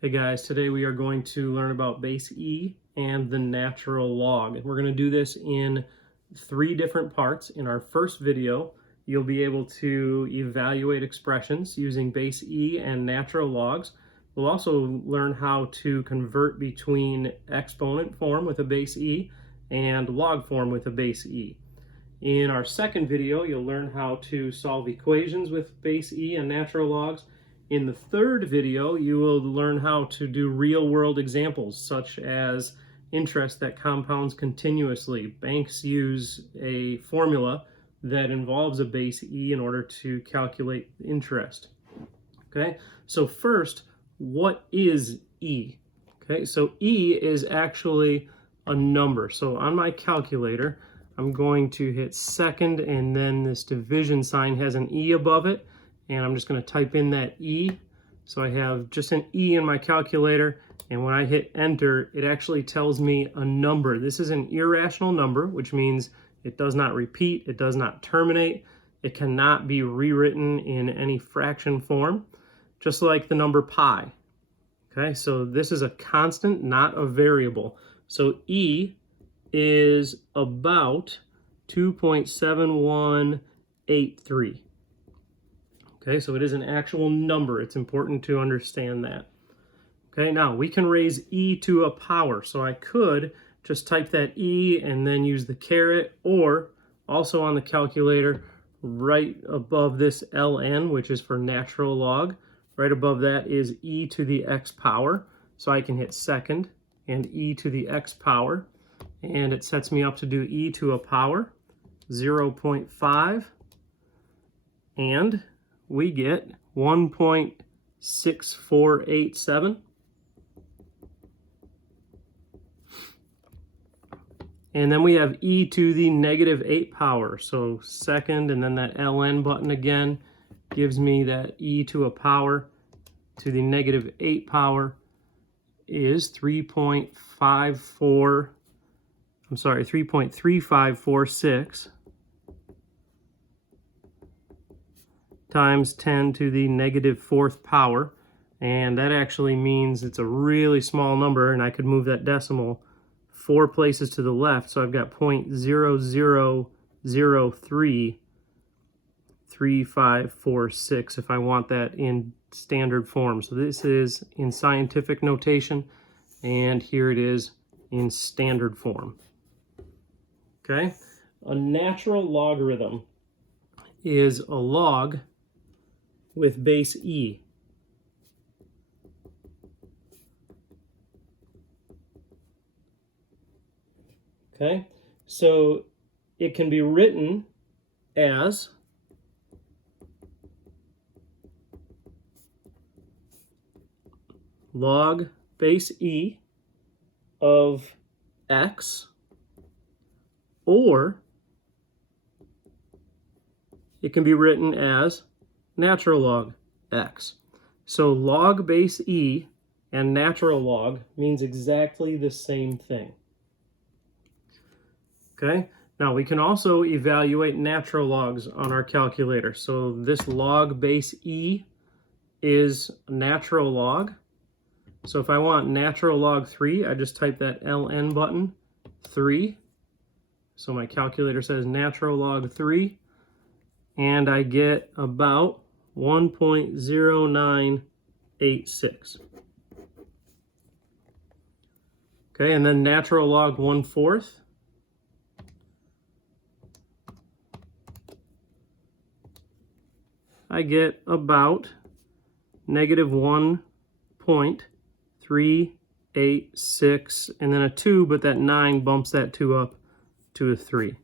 Hey guys, today we are going to learn about base E and the natural log. And we're going to do this in 3 different parts. In our first video, you'll be able to evaluate expressions using base E and natural logs. We'll also learn how to convert between exponent form with a base E and log form with a base E. In our second video, you'll learn how to solve equations with base E and natural logs. In the third video, you will learn how to do real-world examples, such as interest that compounds continuously. Banks use a formula that involves a base E in order to calculate interest. Okay, so first, what is E? Okay, so E is actually a number. So on my calculator, I'm going to hit second, and then this division sign has an E above it. And I'm just going to type in that E. So I have just an E in my calculator, and when I hit enter, it actually tells me a number. This is an irrational number, which means it does not repeat, it does not terminate, it cannot be rewritten in any fraction form, just like the number pi. Okay, so this is a constant, not a variable. So E is about 2.7183. Okay, so it is an actual number. It's important to understand that. Okay, now we can raise E to a power. So I could just type that E and then use the caret, or also on the calculator, right above this ln, which is for natural log, right above that is E to the x power. So I can hit second and E to the x power, and it sets me up to do E to a power, 0.5, and we get 1.6487. And then we have E to the negative 8 power. So second, and then that ln button again gives me that E to a power to the negative 8 power is 3.3546 times 10 to the negative 4th power, and that actually means it's a really small number, and I could move that decimal 4 places to the left, so I've got 0.00033546 if I want that in standard form. So this is in scientific notation, and here it is in standard form. Okay, a natural logarithm is a log with base E. Okay, so it can be written as log base E of x, or it can be written as natural log x. So log base E and natural log means exactly the same thing. Okay, now we can also evaluate natural logs on our calculator. So this log base E is natural log. So if I want natural log 3, I just type that ln button, 3. So my calculator says natural log 3, and I get about 1.0986. Okay, and then natural log 1/4. I get about negative 1.386, and then a 2, but that 9 bumps that 2 up to a 3.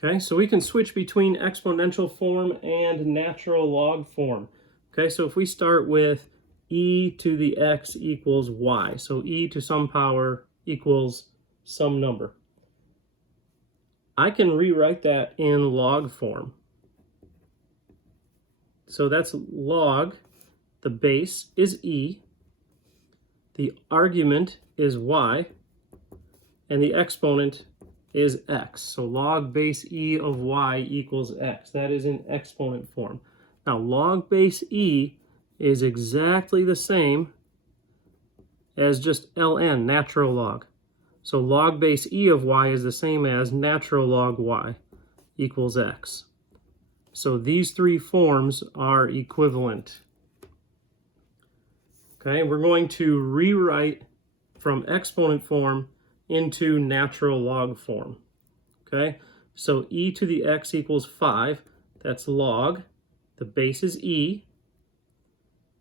Okay, so we can switch between exponential form and natural log form. Okay, so if we start with E to the x equals y, so E to some power equals some number, I can rewrite that in log form. So that's log, the base is E, the argument is y, and the exponent is x. So log base e of y equals x. That is in exponent form. Now log base e is exactly the same as just ln, natural log. So log base e of y is the same as natural log y equals x. So these three forms are equivalent. Okay, we're going to rewrite from exponent form into natural log form. Okay, so e to the x equals 5. That's log. The base is e.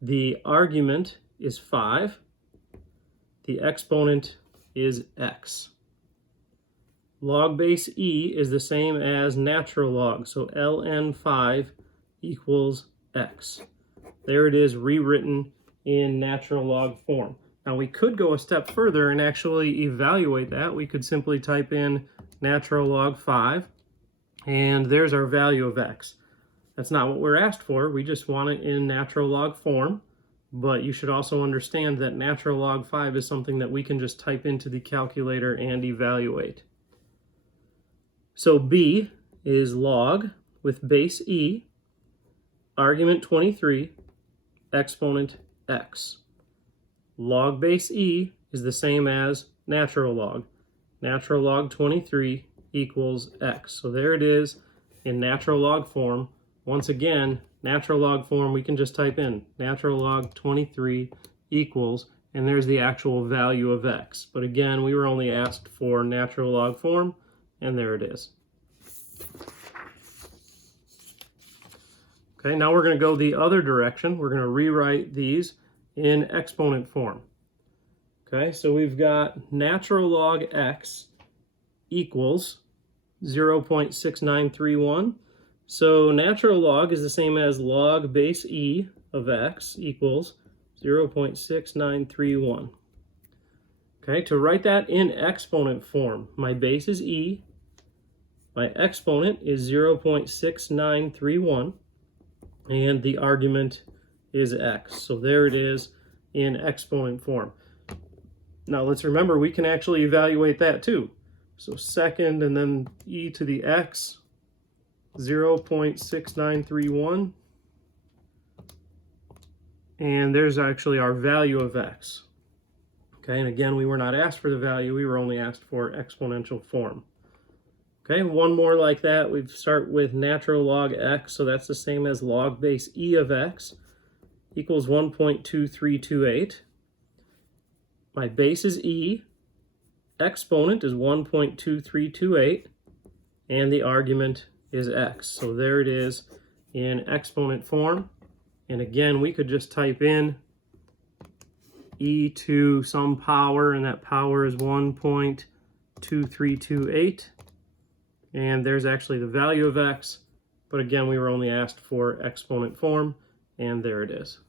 The argument is 5. The exponent is x. Log base e is the same as natural log, so ln 5 equals x. There it is, rewritten in natural log form. Now we could go a step further and actually evaluate that. We could simply type in natural log 5, and there's our value of x. That's not what we're asked for. We just want it in natural log form. But you should also understand that natural log 5 is something that we can just type into the calculator and evaluate. So b is log with base e, argument 23, exponent x. Log base e is the same as natural log. Natural log 23 equals x. So there it is in natural log form. Once again, natural log form, we can just type in natural log 23 equals, and there's the actual value of x. But again, we were only asked for natural log form, and there it is. Okay, now we're going to go the other direction. We're going to rewrite these in exponent form. Okay, so we've got natural log x equals 0.6931. So natural log is the same as log base e of x equals 0.6931. Okay, to write that in exponent form, my base is e, my exponent is 0.6931, and the argument is x. So there it is in exponent form. Now let's remember we can actually evaluate that too. So second and then e to the x, 0.6931, and there's actually our value of x. Okay, and again, we were not asked for the value, we were only asked for exponential form. Okay, one more like that. We start with natural log x, so that's the same as log base e of x equals 1.2328. My base is e, exponent is 1.2328, and the argument is x. So there it is in exponent form. And again, we could just type in e to some power, and that power is 1.2328. And there's actually the value of x, but again, we were only asked for exponent form, and there it is.